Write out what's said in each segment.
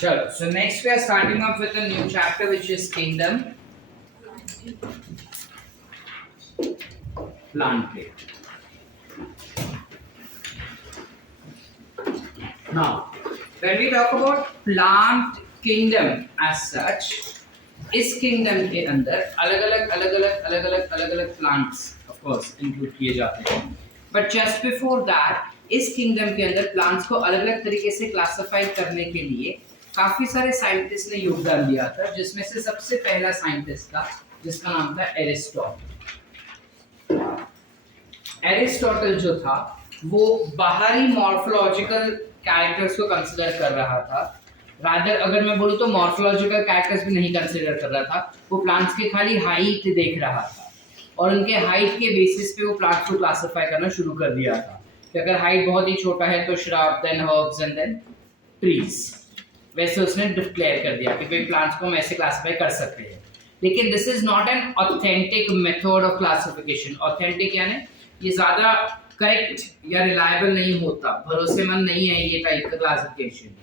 Chalo. So next we are starting off with a new chapter which is kingdom plantae. Now, when we talk about plant kingdom as such, इस kingdom के अंदर अलग अलग plants of course include किए जाते हैं. But just before that, इस kingdom के अंदर plants को अलग अलग तरीके से classify करने के लिए काफी सारे साइंटिस्ट ने योगदान दिया था, जिसमें से सबसे पहला साइंटिस्ट था जिसका नाम था एरिस्टोटल. एरिस्टोटल जो था वो बाहरी मॉर्फोलॉजिकल कैरेक्टर्स को कंसीडर कर रहा था. रादर अगर मैं बोलूँ तो मॉर्फोलॉजिकल कैरेक्टर्स भी नहीं कंसीडर कर रहा था. वो प्लांट्स के खाली हाइट देख रहा था और उनके हाइट के बेसिस पे वो प्लांट्स को क्लासिफाई करना शुरू कर दिया था कि अगर हाइट बहुत ही छोटा है तो shrub, then herbs and then trees. वैसे उसने डिक्लेयर कर दिया कि भाई प्लांट्स को हम ऐसे क्लासिफाई कर सकते हैं. लेकिन this is not an authentic method of classification. Authentic यानी ये ज्यादा करेक्ट या रिलायबल नहीं होता, भरोसेमंद नहीं है ये टाइप का क्लासिफिकेशन.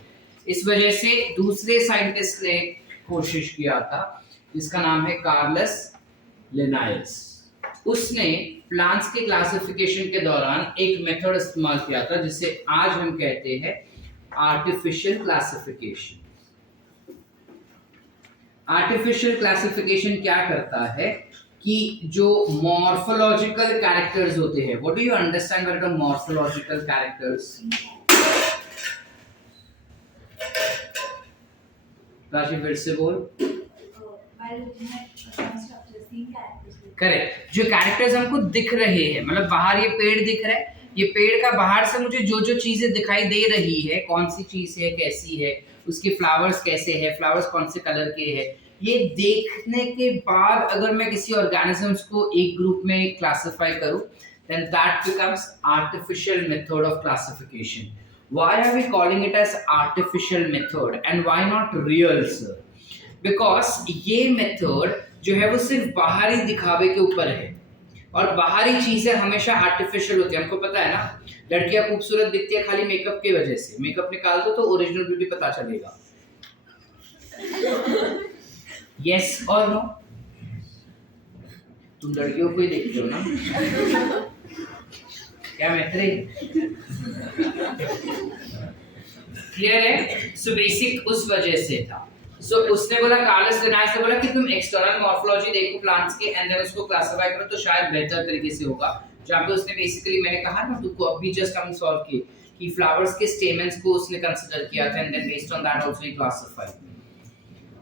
इस वजह से दूसरे साइंटिस्ट ने कोशिश किया था जिसका नाम है कार्लस लिनायस. उसने प्लांट्स के क्लासिफिकेशन के दौरान एक मेथड इस्तेमाल किया था जिसे आज हम कहते हैं आर्टिफिशियल क्लासिफिकेशन. आर्टिफिशियल क्लासिफिकेशन क्या करता है कि जो मॉर्फोलॉजिकल कैरेक्टर्स होते हैं, what do you understand by the morphological characters? राशि फिर से बोल. करेक्ट. जो कैरेक्टर्स हमको दिख रहे हैं, मतलब बाहर ये पेड़ दिख रहा है, ये पेड़ का बाहर से मुझे जो जो चीजें दिखाई दे रही है, कौन सी चीज है, कैसी है, उसके फ्लावर्स कैसे है, फ्लावर्स कौन से कलर के है, ये देखने के बाद अगर मैं किसी ऑर्गेनिजम्स को एक ग्रुप में क्लासिफाई करूं, then that becomes artificial method of classification. Why are we calling it as artificial method and why not real, sir? Because ये method जो है वो सिर्फ बाहरी दिखावे के ऊपर है और बाहरी चीजें हमेशा आर्टिफिशियल होती है. हमको पता है ना, लड़कियां खूबसूरत दिखती है खाली मेकअप की वजह से. मेकअप निकाल दो तो ओरिजिनल ब्यूटी पता चलेगा. यस और नो? तुम लड़कियों को ही देखते हो ना, क्या मैत्री? क्लियर है? सो बेसिक उस वजह से था. सो उसने बोला, कार्लस लिनायस ने बोला कि तुम एक्सटर्नल मॉर्फोलॉजी देखो प्लांट्स के एंड देन उसको क्लासिफाई करो तो शायद बेहतर तरीके से होगा. जहाँ पे उसने बेसिकली, मैंने कहा ना तुमको अभी जस्ट हम सॉल्व किए कि फ्लावर्स के स्टेमेंस को उसने कंसीडर किया था and then based on that also ही क्लासिफाई.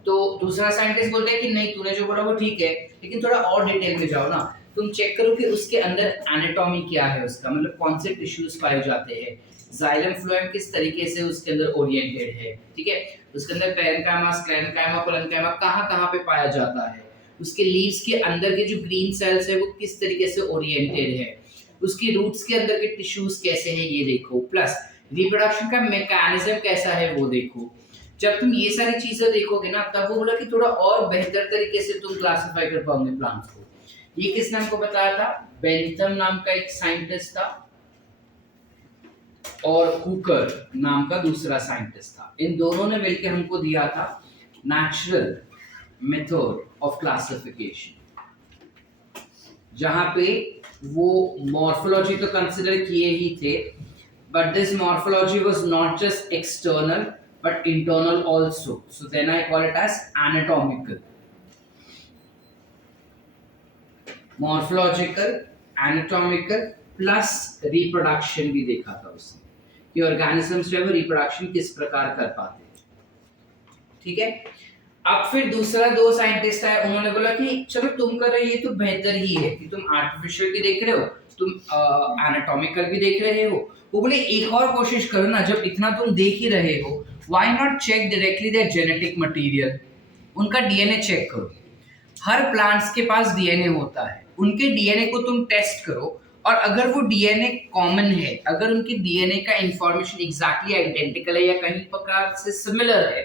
तो दूसरा साइंटिस्ट बोलता है कि नहीं, तूने जो बोला वो ठीक है, लेकिन थोड़ा और डिटेल में जाओ ना. तुम चेक करो कि उसके अंदर एनाटॉमी क्या है, उसका मतलब कौन से टिश्यूज पाए जाते हैं, जाइलम फ्लोएम किस तरीके से उसके अंदर ओरिएंटेड है, ठीक है, उसके अंदर पेरेन्काइमा, स्क्लेरेन्काइमा, कोलेन्काइमा कहाँ पे पाया जाता है, उसके लीव्स के अंदर के जो ग्रीन सेल्स है वो किस तरीके से ओरिएंटेड है, उसकी रूट्स के अंदर के टिश्यूज कैसे हैं ये देखो, प्लस रिप्रोडक्शन का मैकेनिज्म कैसा है वो देखो. जब तुम ये सारी चीजें देखोगे ना, तब वो बोला कि थोड़ा और बेहतर तरीके से तुम क्लासिफाई कर पाओगे प्लांट्स को. ये किसने हमको बताया था? बेंथम नाम का एक साइंटिस्ट था और हुकर नाम का दूसरा साइंटिस्ट था. इन दोनों ने मिलकर हमको दिया था नेचुरल मेथड ऑफ क्लासिफिकेशन, जहां पे वो मॉर्फोलॉजी तो कंसीडर किए ही थे, but this morphology was not just external but internal also. So then I call it as anatomical. Morphological, anatomical plus reproduction भी देखा था उसने कि ऑर्गेनिजम्स जो है वो रिप्रोडक्शन किस प्रकार कर पाते हैं. ठीक है. अब फिर दूसरा दो साइंटिस्ट आए, उन्होंने बोला कि चलो तुम कर रहे, ये तो बेहतर ही है कि तुम आर्टिफिशियल भी देख रहे हो, तुम एनाटॉमिकल भी देख रहे हो. वो बोले एक और कोशिश करो ना, जब इतना तुम देख ही रहे हो, why not check directly their genetic material? उनका डीएनए चेक करो. हर प्लांट्स के पास डीएनए होता है, उनके डीएनए को तुम टेस्ट करो और अगर वो डीएनए कॉमन है, अगर उनके डीएनए का इंफॉर्मेशन एग्जैक्टली आइडेंटिकल है या कहीं प्रकार से सिमिलर है,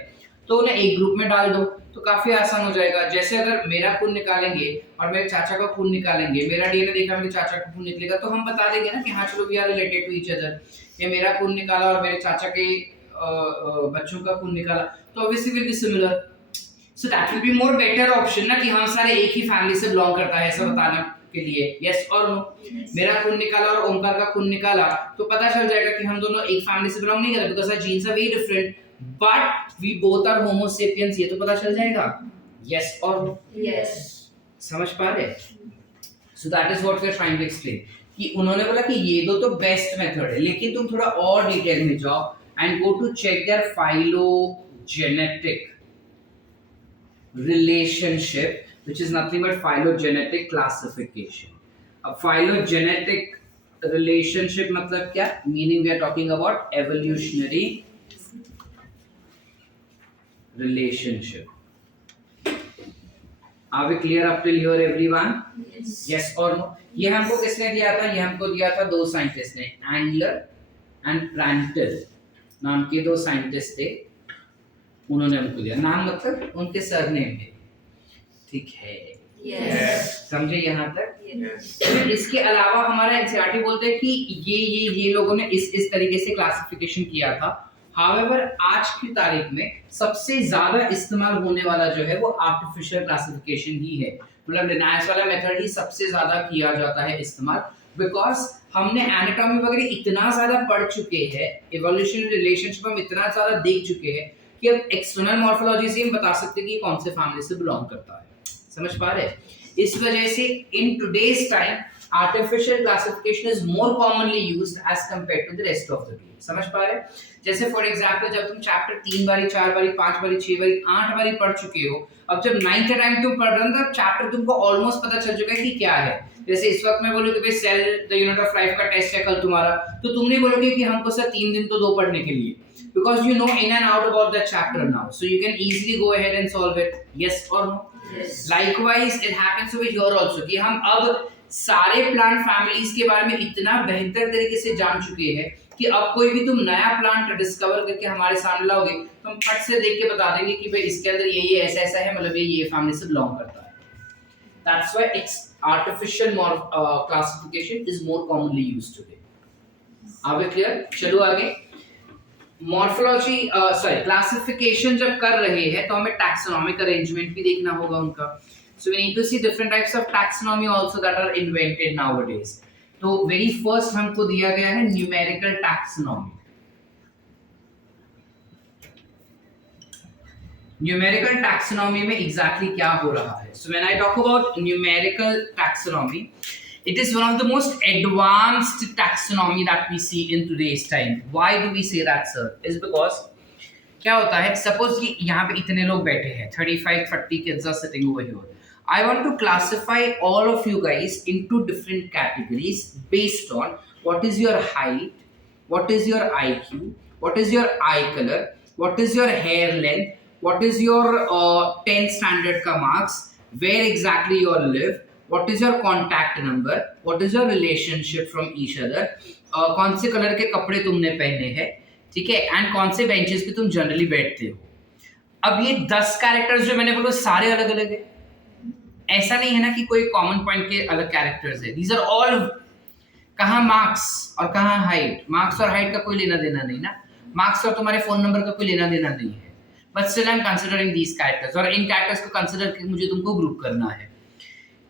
तो उन्हें एक ग्रुप में डाल दो तो काफी आसान हो जाएगा. जैसे अगर मेरा खून निकालेंगे और मेरे चाचा का खून निकालेंगे, मेरा डीएनए देखा मेरे चाचा का खून निकलेगा तो हम बता देंगे ना कि हाँ चलो we are related to each other. या मेरा खून निकाला और मेरे चाचा के बच्चों का खून निकाला तो obviously will be similar, so that will be more better option ना कि हम सारे एक ही फैमिली से बिलोंग करता है ऐसा बताने के लिए, यस और नो। मेरा खून निकाला और ओमकार का खून निकाला तो पता चल जाएगा कि हम दोनों एक फैमिली से बिलोंग नहीं कर रहे because our genes are very different, but we both are homo sapiens, ये तो पता चल जाएगा, यस और नो। Yes. समझ पा रहे? So that is what we are trying to explain कि उन्होंने बोला कि ये दो तो बेस्ट मेथड है, लेकिन तुम थोड़ा और डिटेल में जाओ and go to check their phylogenetic relationship, which is nothing but phylogenetic classification. अब phylogenetic relationship मतलब क्या? Meaning we are talking about evolutionary relationship. Are we clear up till here everyone? Yes. Yes or no? ये हमको किसने दिया था? ये हमको दिया था दो साइंटिस्ट ने, एंगलर एंड प्लांटेल नाम के दो साइंटिस्ट थे, उन्होंने हमको दिया। नाम मतलब उनके सरनेम है, ठीक है? Yes. समझे यहाँ तक? Yes. फिर इसके अलावा हमारा एनसीईआरटी बोलते हैं कि ये लोगों ने इस तरीके से क्लासिफिकेशन किया था। हाउएवर आज की तारीख में सबसे ज्यादा इस्तेमाल होने वाला जो है वो आर्टिफिशियल क्लासिफिकेशन ही है, मतलब लिनायस वाला मेथड ही सबसे ज्यादा किया जाता है इस्तेमाल, बिकॉज हमने एनाटॉमी वगैरह इतना ज्यादा पढ़ चुके हैं, इवोल्यूशनरी रिलेशनशिप हम इतना ज्यादा देख चुके हैं कि अब एक्सटर्नल मॉर्फोलॉजी से हम बता सकते हैं कि कौन से फैमिली से बिलोंग करता है। समझ पा रहे? इस वजह से in today's time artificial classification is more commonly used as compared to the rest of the field. समझ पा रहे? जैसे फॉर एग्जांपल जब तुम चैप्टर 3 बारी 4 बारी 5 बारी 6 बारी 8 बारी पढ़ चुके हो, अब जब 9th टाइम तुम पढ़ रहे हो तो चैप्टर तुमको ऑलमोस्ट पता चल चुका है कि क्या है। जैसे इस वक्त मैं बोलूं कि भाई cell the unit of life का टेस्ट है कल तुम्हारा, तो तुम नहीं बोलोगे कि हमको सर 3 दिन तो 2 पढ़ने के लिए, because you know in and out about that chapter now, so you can easily go ahead and solve it, yes or no? Yes. Likewise it happens over here also कि हम अब सारे प्लांट फैमिलीज के बारे में इतना बेहतर तरीके से जान चुके हैं कि अब कोई भी तुम नया प्लांट डिस्कवर करके हमारे सामने लाओगे तो हम फट से देख के बता देंगे कि भाई इसके अंदर ये ऐसा ऐसा है, मतलब ये फैमिली से बिलोंग करता है। That's why artificial classification is more commonly used today. Are we clear? चलो आगे। मॉर्फोलॉजी क्लासिफिकेशन जब कर रहे हैं तो हमें टैक्सोनॉमिक अरेंजमेंट भी देखना होगा उनका, so we need to see different types of taxonomy also that are invented nowadays. तो वेरी फर्स्ट हमको दिया गया है न्यूमेरिकल टैक्सोनॉमी। न्यूमेरिकल टैक्सोनॉमी में एग्जैक्टली क्या हो रहा है? So when I talk about numerical taxonomy, it is one of the most advanced taxonomy that we see in today's time. Why do we say that, sir? Is because क्या होता है, suppose कि यहाँ पे इतने लोग बैठे हैं, 35-30 kids are sitting over here. I want to classify all of you guys into different categories based on what is your height, what is your IQ, what is your eye color, what is your hair length, what is your 10th standard का marks, where exactly you all live, what is your contact number, what is your relationship from each other, कौन से colour के कपड़े तुमने पहने हैं, ठीक है, एंड कौन से बेंचेस पे तुम जनरली बैठते हो। अब ये 10 कैरेक्टर्स जो मैंने बोला सारे अलग अलग है, ऐसा नहीं है ना कि कोई कॉमन पॉइंट के अलग कैरेक्टर्स है। दीज आर ऑल, कहाँ मार्क्स और कहाँ हाइट, मार्क्स और हाइट का कोई लेना देना नहीं ना, मार्क्स और तुम्हारे फोन नंबर का कोई लेना देना नहीं है, but still I am considering these characters, और इन कैरेक्टर्स को कंसिडर करके मुझे तुमको ग्रुप करना है।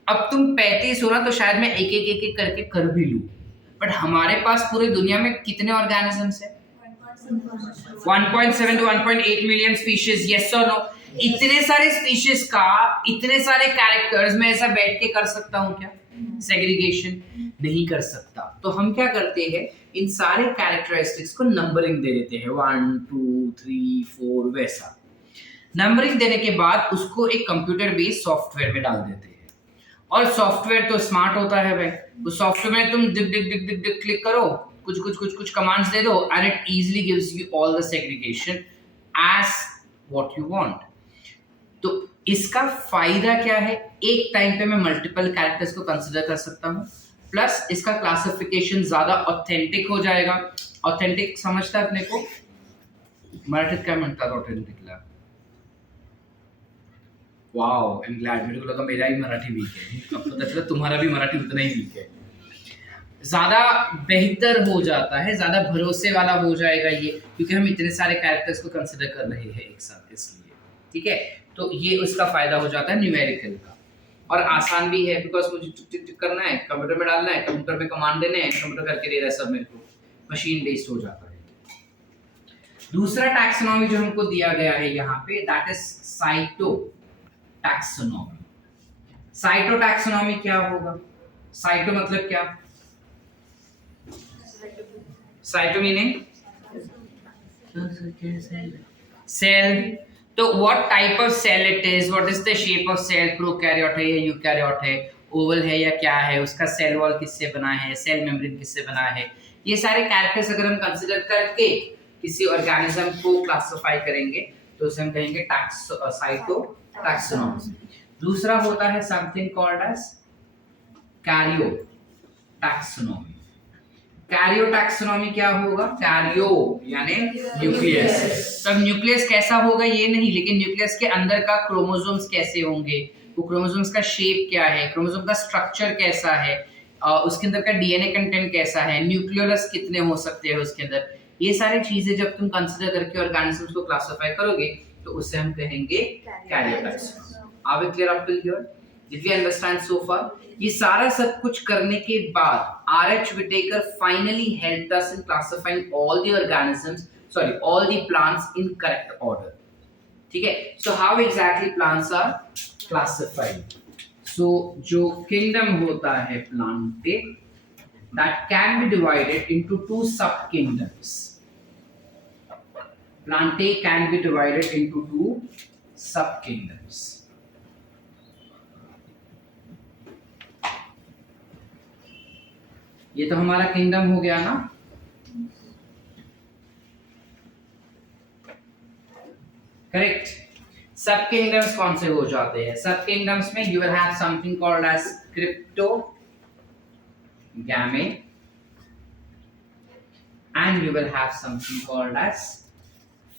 अब तुम 35 हो ना तो शायद मैं एक करके कर भी लूं, बट हमारे पास पूरी दुनिया में कितने ऑर्गेनिजम्स हैं? 1.7 to 1.8 मिलियन स्पीशीज, यस और नो? इतने सारे स्पीशीज का इतने सारे कैरेक्टर्स में ऐसा बैठ के कर सकता हूं क्या? सेग्रीगेशन नहीं कर सकता। तो हम क्या करते हैं, इन सारे कैरेक्टरिस्टिक्स को नंबरिंग दे देते हैं, 1 2 3 4 वैसा। नंबरिंग देने के बाद उसको एक कंप्यूटर बेस्ड सॉफ्टवेयर में डाल देते हैं, और सॉफ्टवेयर तो स्मार्ट होता है भाई, तो सॉफ्टवेयर में तुम दिक दिक दिक दिक दिक क्लिक करो, कुछ कमांड्स दे दो, and it easily gives you all the segregation as what you want. तो इसका फायदा क्या है, एक टाइम पे मैं मल्टीपल कैरेक्टर्स को कंसीडर कर सकता हूँ, प्लस इसका क्लासिफिकेशन ज्यादा ऑथेंटिक हो जाएगा। ऑथेंटिक समझता है अपने को? मराठीत काय म्हणतात ऑथेंटिकला? वाओ, आई एम ग्लैड, मेरे को लगा मेरा ही मराठी वीक है, अब पता चला तुम्हारा भी मराठी उतना ही वीक है। ज्यादा बेहतर हो जाता है, ज्यादा भरोसे वाला हो जाएगा ये, क्योंकि हम इतने सारे कैरेक्टर्स को कंसिडर कर रहे हैं एक साथ, इसलिए ठीक है। तो ये उसका फायदा हो जाता है न्यूमेरिकल का, और आसान भी है बिकॉज मुझे टिक टिक टिक करना है, कंप्यूटर में डालना है, कंप्यूटर में कमांड देने हैं, कंप्यूटर करके दे रहा है सब मेरे को, मशीन बेस्ड हो जाता है। दूसरा टैक्सोनॉमी जो हमको दिया गया है यहाँ पे, that is cytotaxonomy. Cytotaxonomy क्या होगा? साइटो मतलब क्या? Cyto meaning cell. तो what type of cell it is, what is the shape of cell, prokaryote है या यूकैरियोट है, ओवल है या क्या है, उसका सेल वॉल किससे बना है, सेल मेम्ब्रेन किससे बना है, ये सारे कैरेक्टर्स अगर हम कंसीडर करके किसी ऑर्गेनिज्म को क्लासिफाई करेंगे तो उसे हम कहेंगे साइटो टैक्सोनॉमी। दूसरा होता है something called as karyotaxonomy. Karyotaxonomy क्या होगा? कैरियो यानी न्यूक्लियस। तब न्यूक्लियस कैसा होगा ये नहीं, लेकिन न्यूक्लियस के अंदर का क्रोमोसोम्स कैसे होंगे, वो क्रोमोसोम्स का शेप क्या है, क्रोमोसोम का स्ट्रक्चर कैसा है, उसके अंदर का डीएनए कंटेंट कैसा है, न्यूक्लियोलस कितने हो सकते हैं उसके अंदर, ये सारी चीजें जब तुम कंसीडर करके ऑर्गेनिजम्स को क्लासिफाई करोगे तो उससे हम कहेंगे karyotaxonomy. Are we clear up till here? Did we understand so far? ये सारा सब कुछ करने के बाद RH Whittaker finally helped us in classifying all the organisms, sorry all the plants in correct order. ठीक है, so how exactly plants are classified? So जो किंगडम होता है प्लांट के, that can be divided into two subkingdoms. Plantae can be divided into two subkingdoms. ये तो हमारा kingdom हो गया ना। करेक्ट। सब किंगडम्स कौन से हो जाते हैं? सब किंगडम्स में you will have something called as crypto Gamete, and you will have something called as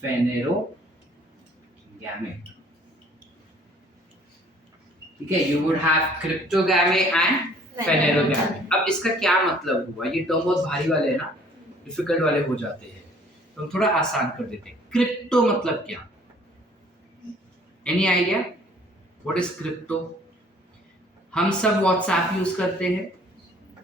Phanerogamete. ठीक है, you would have Cryptogame and Phanerogame. अब इसका क्या मतलब हुआ? ये टर्म बहुत भारी वाले हैं ना, डिफिकल्ट वाले हो जाते हैं, तो हम थोड़ा आसान कर देते हैं। क्रिप्टो मतलब क्या? Any idea what is crypto? हम सब व्हाट्सएप यूज करते हैं,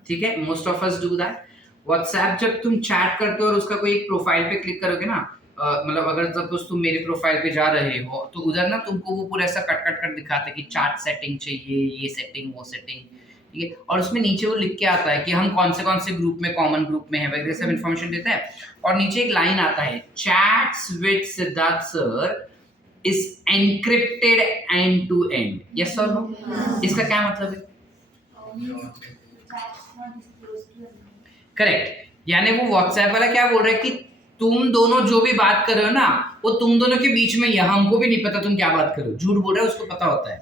ठीक है, most of us do that. WhatsApp जब तुम चैट करते हो और उसका कोई एक प्रोफाइल पे क्लिक करोगे ना, मतलब अगर सपोज तुम मेरे प्रोफाइल पे जा रहे हो तो उधर ना तुमको वो पूरा ऐसा कट कट कट दिखाता है कि चैट सेटिंग चाहिए, ये सेटिंग वो सेटिंग, ठीक है, और उसमें नीचे वो लिख के आता है कि हम कौन से ग्रुप में, कॉमन ग्रुप में है वगैरह सब इन्फॉर्मेशन देता है, और नीचे एक लाइन आता है, chats with Siddharth sir is encrypted end to end. Yes और नो? इसका क्या मतलब है? करेक्ट, यानी वो व्हाट्सएप वाला क्या बोल रहा है कि तुम दोनों जो भी बात कर रहे हो ना, वो तुम दोनों के बीच में, यहाँ हमको भी नहीं पता तुम क्या बात कर रहे हो, झूठ बोल रहा है उसको पता होता है,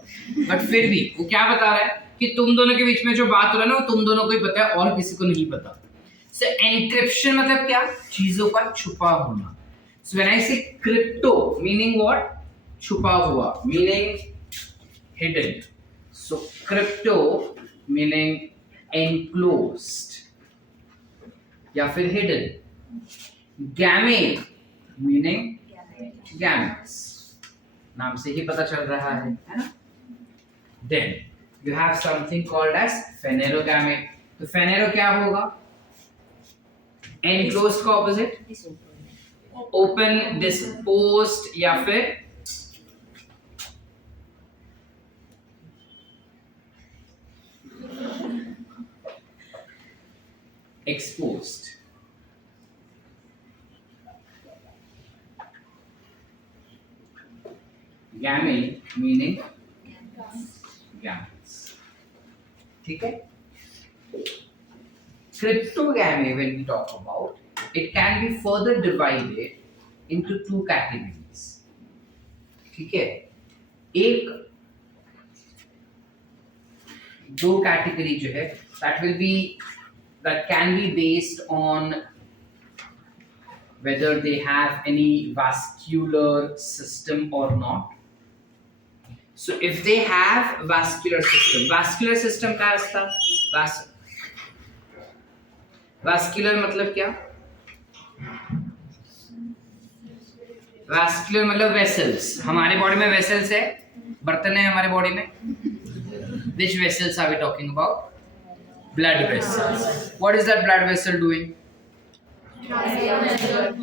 बट फिर भी वो क्या बता रहा है कि तुम दोनों के बीच में जो बात हो रहा है ना वो तुम दोनों को ही पता है और किसी को नहीं पता। सो एनक्रिप्शन मतलब क्या? चीजों का छुपा होना। सो व्हेन आई से क्रिप्टो मीनिंग व्हाट? छुपा हुआ, meaning hidden. So crypto meaning enclosed या फिर हिडन। गैमेट मीनिंग गैमेट्स, नाम से ही पता चल रहा है ना। Then you have something called as phanerogamae. तो फेनेरो क्या होगा? एनक्लोज्ड का ऑपोजिट ओपन, डिस्पोज्ड या फिर exposed. Gamete meaning gametes. ठीक है? Cryptogamy, when we talk about, it can be further divided into two categories. ठीक है? एक दो कैटेगरी जो है that can be based on whether they have any vascular system or not. So if they have vascular system का रास्ता vascular मतलब क्या? वैस्कुलर मतलब वेसल्स। हमारे बॉडी में वेसल्स है, बर्तन है हमारे बॉडी में। Which vessels are we talking about? Blood vessels. What is that blood vessel doing?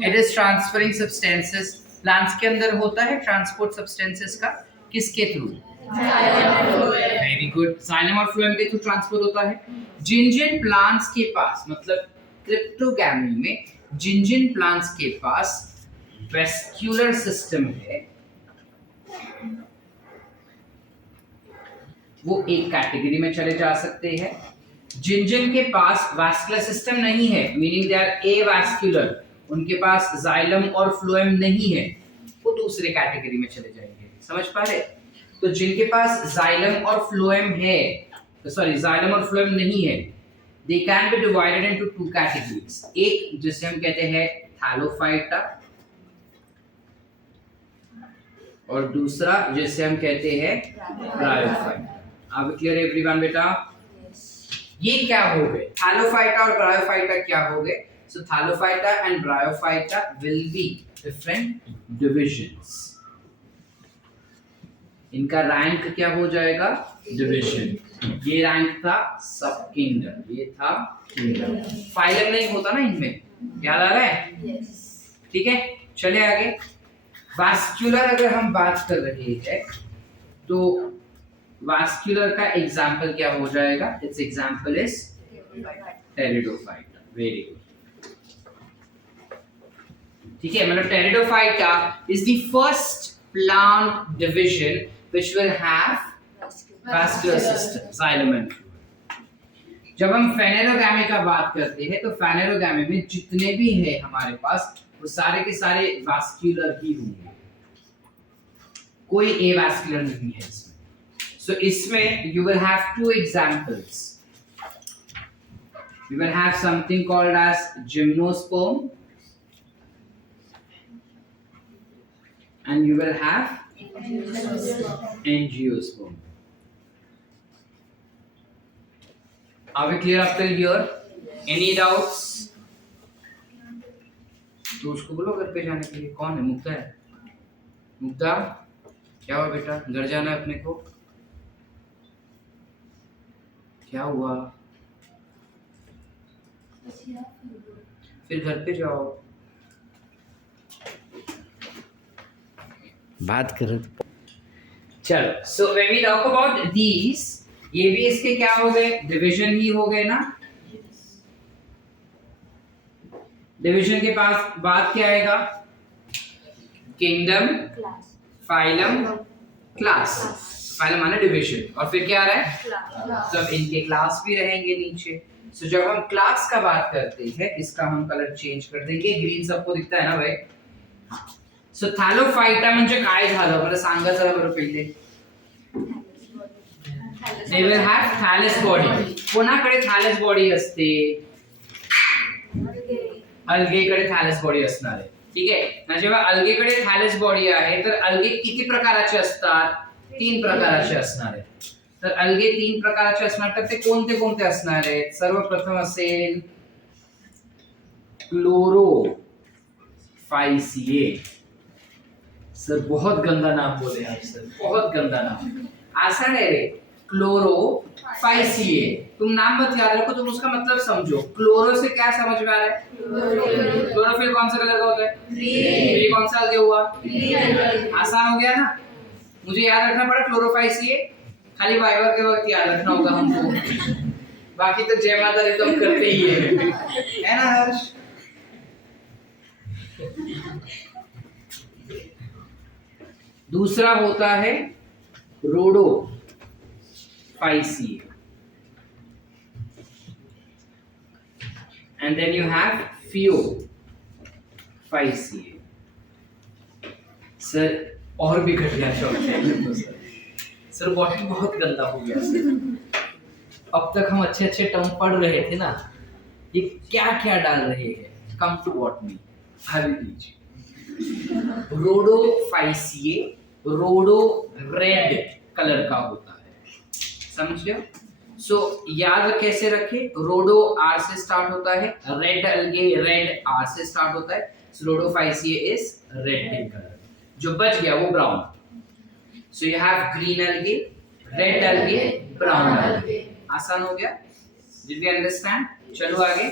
It is transferring substances. Plants के अंदर होता है transport substances का, किसके थ्रू? Very good. Xylem और phloem के थ्रू ट्रांसफर होता है। जिन प्लांट्स के पास, मतलब क्रिप्टोगैमी में जिन प्लांट्स के पास वेस्क्यूलर सिस्टम है, वो एक कैटेगरी में चले जा सकते हैं। जिन के पास वैस्कुलर सिस्टम नहीं है, मीनिंग दे आर एवैस्कुलर, उनके पास जाइलम और फ्लोएम नहीं है, वो दूसरे कैटेगरी में चले जाएंगे। समझ पा रहे? तो जिनके पास जाइलम और फ्लोएम है, सॉरी जाइलम और फ्लोएम नहीं है, they can be divided into two categories. एक जिसे हम कहते हैं थैलोफाइटा, और दूसरा जिसे हम कहते हैं ब्रायोफाइटा। अब क्लियर एवरीवन बेटा? ये क्या हो गए? थैलोफाइटा और ब्रायोफाइटा क्या हो गए? So thallophyta and bryophyta will be different divisions. इनका रैंक क्या हो जाएगा? डिवीजन। ये रैंक था सब किंगडम, ये था किंगडम। फाइलम नहीं होता ना इनमें, याद आ रहा है? ठीक है, चले आगे। वैस्कुलर अगर हम बात कर रहे हैं तो वैस्कुलर का एग्जाम्पल क्या हो जाएगा? It's example is pteridophyta. Very good. ठीक है, मतलब pteridophyta is the first plant division which will have vascular system, xylem and phloem. जब हम फेनेरोगैमी का बात करते हैं तो फेनेरोगैमी में जितने भी है हमारे पास, वो सारे के सारे वैस्कुलर ही होंगे, कोई एवैस्कुलर नहीं है इसमें। So इसमें you will have two examples. You will have something called as gymnosperm and you will have angiosperm. Are we clear up till here? Any doubts? तो उसको बोलो घर पे जाने के लिए। कौन है? मुक्ता है। मुक्ता, क्या हुआ बेटा? घर जाना है अपने को? क्या हुआ? फिर घर पे जाओ, बात करो। चलो, so when we talk about these, ये भी इसके क्या हो गए? डिवीजन ही हो गए ना। डिवीजन के पास बात क्या आएगा? Kingdom, phylum, class. फाइलम माने डिवीजन, और फिर क्या आ रहा है? सब इनके क्लास भी रहेंगे नीचे। सो जब हम क्लास का बात करते हैं, इसका हम कलर चेंज कर देंगे। ग्रीन सबको दिखता है ना भाई? सो थॅलोफाइटा म्हणजे काय झालं बरं? सांगा जरा बरं पहिले। They will have thallus body. कोणाकडे थॅलस बॉडी असते? अल्गेकडे थॅलस बॉडी असणार आहे। ठीक आहे ना? जेव्हा अल्गेकडे थॅलस बॉडी आहे, तर अल्गे किती प्रकाराचे असतात? 3 प्रकाराचे असणार आहेत। तर अल्गे 3 प्रकाराचे असणार, तर ते कोणते कोणते असणार आहेत? सर्वप्रथम असेल क्लोरोफाइसिए। सर बहुत गंदा नाम बोले आप सर, बहुत गंदा नाम। आसान है रे, क्लोरोफाइसिए। तुम नाम मत याद रखो, तुम उसका मतलब समझो। क्लोरो से क्या समझ में आ रहा है? क्लोरोफिल कौन सा कलर का होता है? ग्रीन। ये कौन सा अलगे हुआ? आसान हो गया ना? मुझे याद रखना पड़ा क्लोरोफाइसिए, खाली वाइवा के वक्त याद रखना होगा हमको। बाकी तो जय माता दी तो हम करते ही है ना हर्ष? दूसरा होता है rhodophyceae, and then you have phaeophyceae. Sir और भी घटिया शब्द है सर, बॉटल बहुत गंदा हो गया सर। अब तक हम अच्छे अच्छे टर्म पढ़ रहे थे ना, ये क्या क्या डाल रहे हैं? कम टू बॉटनी, भाभी लीजिए। रोडोफाइसिए, रोडो रेड कलर का होता है, समझ गए? सो याद कैसे रखें, रोडो आर से स्टार्ट होता है, रेड अलगे रेड आर से स्टार्ट होता है, सो रोडोफाइसिया इज रेड इन कलर, जो बच गया वो brown. So you have green अलगे, रेड अलगे, ब्राउन अलगे। आसान हो गया, डिड वी अंडरस्टैंड? चलो आगे।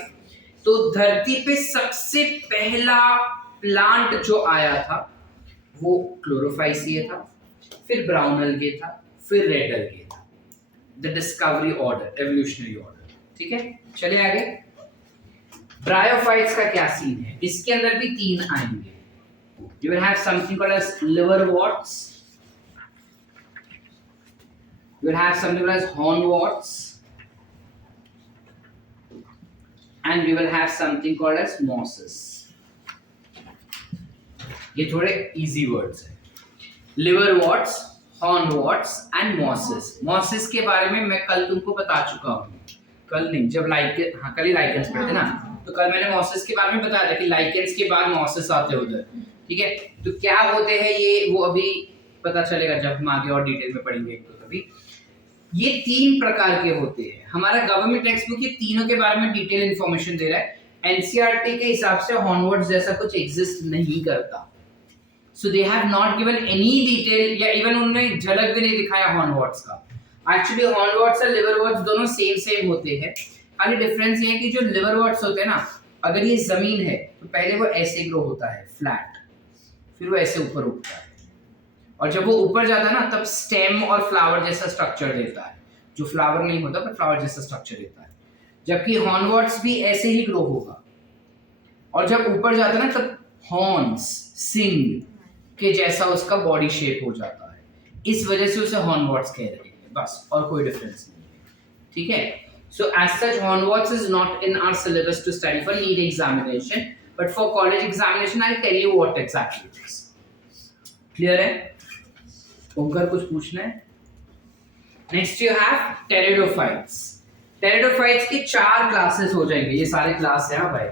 तो धरती पे सबसे पहला प्लांट जो आया था वो क्लोरोफाइसिया था, फिर ब्राउन अलगे था, फिर रेड अलगे था। The discovery order, evolutionary order. ठीक है, चलिए आगे। ब्रायोफाइट्स का क्या सीन है? इसके अंदर भी 3 आएंगे। You will have something called as liverworts, you will have something called as hornworts, and we will have something called as mosses. ये थोड़े easy words हैं, liverworts, hornworts and mosses. mosses के बारे में मैं कल तुमको बता चुका हूँ, कल नहीं, जब कल ही लाइकेंस पढ़े थे ना, तो कल मैंने mosses के बारे में बताया था कि लाइकेंस के बाद mosses आते हैं उधर। ठीक है, तो क्या होते हैं ये, वो अभी पता चलेगा जब हम आगे और डिटेल में पढ़ेंगे। तो कभी ये 3 प्रकार के होते हैं। हमारा गवर्नमेंट टेक्स्ट बुक ये तीनों के बारे में डिटेल इंफॉर्मेशन दे रहा है। एनसीईआरटी के हिसाब से हॉर्नवर्ट्स जैसा कुछ एग्जिस्ट नहीं करता, so they have not given any detail, या इवन उन्होंने झलक भी नहीं दिखाया हॉर्नवर्ट्स का। एक्चुअली हॉर्नवर्ट्स और लिवरवर्ट्स दोनों सेम होते हैं, खाली डिफरेंस ये है कि जो लिवरवर्ट्स होते हैं ना, अगर ये जमीन है तो पहले वो ऐसे ग्रो होता है फ्लैट, फिर वो ऐसे ऊपर उठता है, और जब वो ऊपर जाता है ना तब स्टेम और फ्लावर जैसा स्ट्रक्चर देता है, जो फ्लावर नहीं होता पर फ्लावर जैसा स्ट्रक्चर देता है। जबकि हॉर्नवर्ट्स भी ऐसे ही ग्रो होगा, और जब ऊपर जाता है ना तब हॉर्न्स, सिंग के जैसा उसका बॉडी शेप हो जाता है, इस वजह से उसे हॉर्नवर्ट्स कह रहे हैं, बस, और कोई डिफरेंस नहीं है। ठीक है, so as such hornworts is not in our syllabus to study for NEET examination, but for college examination I tell you what exactly it is. Clear है? ओंकार कुछ पूछना है? Next you have pteridophytes. Pteridophytes की 4 classes हो जाएंगे, ये सारे class हैं भाई।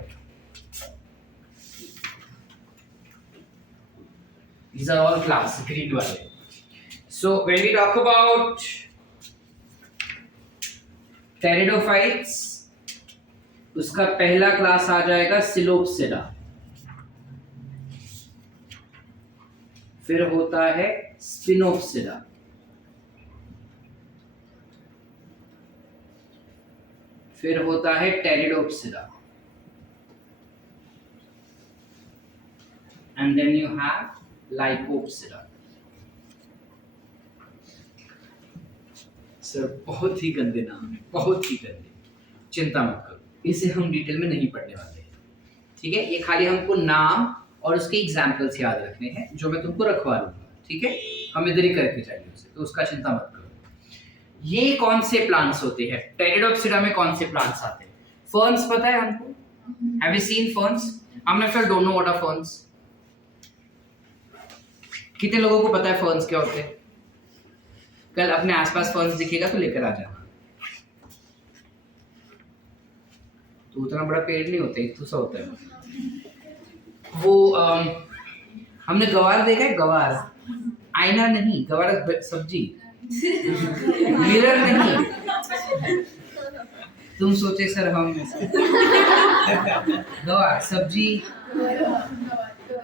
These are all class, green वाले. So when we talk about pteridophytes, उसका पहला क्लास आ जाएगा सिलोप्सिडा, फिर होता है स्पिनोप्सिडा, फिर होता है टेरिडोप्सिडा, and then you have Lycopsida. Sir बहुत ही गंदे नाम है, बहुत ही गंदे, चिंता मत करो, इसे हम डिटेल में नहीं पढ़ने वाले हैं। ठीक है, ये खाली हमको नाम और उसके एग्जाम्पल्स याद रखने हैं, जो मैं तुमको रखवा लूंगा। ठीक है, हम इधर ही करके जाएंगे उसे, तो उसका चिंता मत करो। ये कौन से प्लांट्स होते हैं? टेरिडोप्सिडा में कौन से प्लांट्स आते हैं? फर्न्स पता है हमको? Have you seen ferns? हम don't know what are ferns. कितने लोगों को पता है फर्न्स क्या होते हैं? कल अपने आसपास फर्न्स दिखेगा तो लेकर आ जाना। तो उतना बड़ा पेड़ नहीं होता, एक सा होता है वो। हमने गवार देखा है? गवार आईना नहीं, गवार सब्जी, मिरर नहीं। तुम सोचे सर हम गवार सब्जी,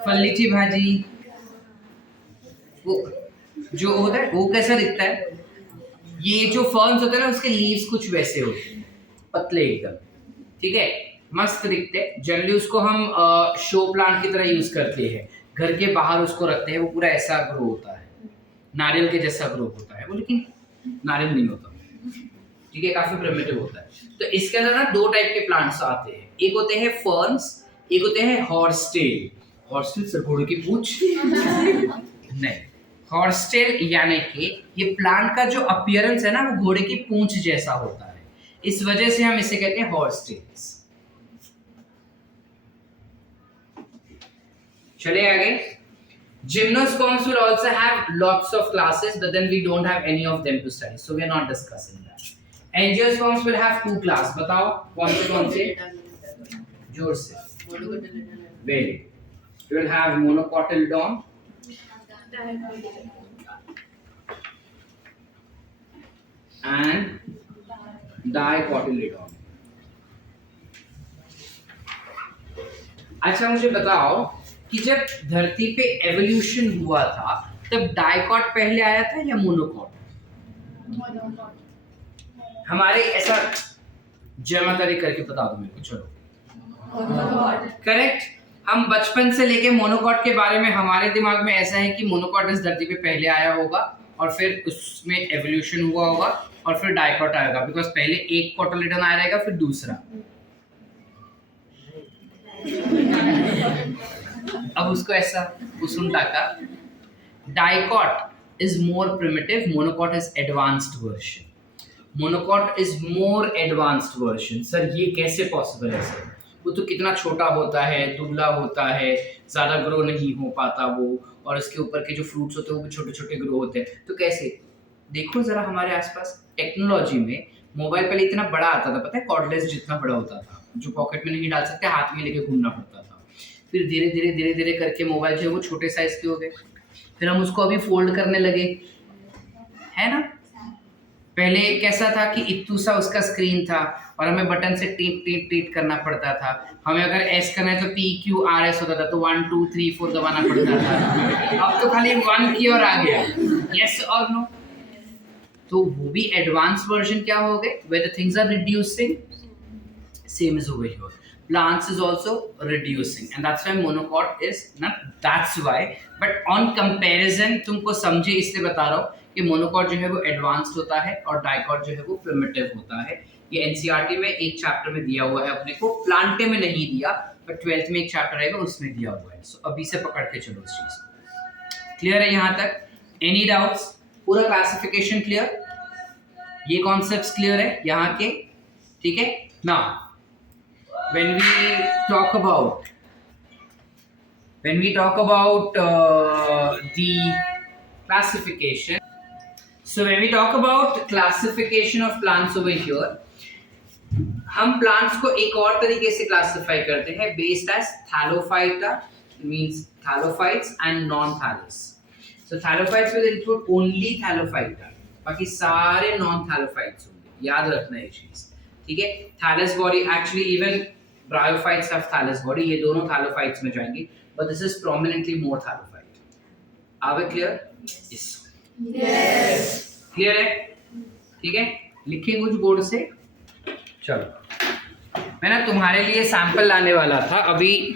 फल्लीची भाजी, वो जो होता है वो कैसा दिखता है? ये जो फर्न्स होते हैं ना, उसके लीव्स कुछ वैसे होते हैं, पतले एकदम। ठीक है, मस्त दिखते हैं। जनरली उसको हम शो प्लांट की तरह यूज करते हैं, घर के बाहर उसको रखते हैं, वो पूरा ऐसा ग्रो होता है, नारियल के जैसा ग्रो होता है वो, लेकिन नारियल नहीं होता। ठीक है, काफी प्रिमिटिव होता है। तो इसके अंदर ना 2 टाइप के प्लांट्स आते हैं, एक होते हैं फर्न्स, एक होते हैं हॉर्सटेल। हॉर्सटेल सर घोड़े की पूंछ नहीं, हॉर्सटेल यानी कि ये प्लांट का जो अपीयरेंस है ना, वो घोड़े की पूंछ जैसा होता है, इस वजह से हम इसे कहते हैं हॉर्सटेल्स। चलिए आगे। Gymnosperms will also have lots of classes, but then we don't have any of them to study, so we are not discussing that. Angiosperms will have 2 classes. बताओ कौन से? जोर से। Very. You will have monocotyledon and डाइकोटिलेडॉन। अच्छा मुझे बताओ कि जब धरती पे एवोल्यूशन हुआ था तब डाइकॉट पहले आया था या मोनोकॉट? हमारे ऐसा जमातरी करके बता दो मेरे को, चलो। करेक्ट। हम बचपन से लेके मोनोकॉट के बारे में हमारे दिमाग में ऐसा है कि मोनोकॉट इस धरती पे पहले आया होगा और फिर उसमें एवोल्यूशन हुआ होगा और फिर डाइकॉट आएगा, बिकॉज पहले एक कोटिलेडॉन आया रहेगा फिर दूसरा। अब उसको ऐसा उल्टा का, dicot is more primitive, monocot is advanced version. Monocot is more advanced version. Sir ये कैसे पॉसिबल है सर? वो तो कितना छोटा होता है, दुबला होता है, ज़्यादा ग्रो नहीं हो पाता वो, और इसके ऊपर के जो फ्रूट्स होते हैं वो भी छोटे छोटे ग्रो होते हैं, तो कैसे? देखो ज़रा हमारे आसपास टेक्नोलॉजी में, मोबाइल पहले इतना बड़ा आता था, पता है, कॉर्डलेस जितना बड़ा होता था, जो पॉकेट में नहीं डाल सकते, हाथ में लेके घूमना पड़ता था। फिर धीरे धीरे करके मोबाइल जो है वो छोटे साइज़ के हो गए, फिर हम उसको अभी फोल्ड करने लगे, है ना? पहले कैसा था कि इत्तू सा उसका स्क्रीन था और हमें बटन से टीट टीट टीट करना पड़ता था। हमें अगर एस करना है तो PQRS होता था, तो 1 2 3 4 दबाना पड़ता था। अब तो खाली 1 की और आ गया, यस और नो। तो वो भी एडवांस वर्जन क्या हो गए, where the things are reducing, same is over here. Plants is also reducing and that's why monocot is not, that's why, but on comparison तुमको समझे इसलिए बता रहा हूँ कि मोनोकॉट जो है वो एडवांस्ड होता है और डाइकॉट जो है वो प्रिमिटिव होता है। ये एनसीईआरटी में एक चैप्टर में दिया हुआ है, अपने को प्लांटे में नहीं दिया, बट 12th में एक चैप्टर आएगा उसमें दिया हुआ है। सो अभी से पकड़ के चलो इस चीज को। क्लियर है यहाँ तक? Any doubts? पूरा क्लासिफिकेशन क्लियर? ये कॉन्सेप्ट्स क्लियर है यहाँ के? ठीक है ना? when we talk about the classification, so when we talk about classification of plants over here, हम plants को एक और तरीके से classify करते हैं based as thallophyta, means thallophytes and non-thallus. So thallophytes will include only thallophyta, बाकी सारे non-thallophytes होंगे, याद रखना ये चीज, ठीक है? thallus body, actually even bryophytes have thallus body, ये दोनों thallophytes में जाएंगे, but this is prominently more thallophyte. Are we clear? Yes. Yes. Clear है? ठीक है? लिखिए कुछ बोर्ड से। चलो मैं ना तुम्हारे लिए सैंपल लाने वाला था, अभी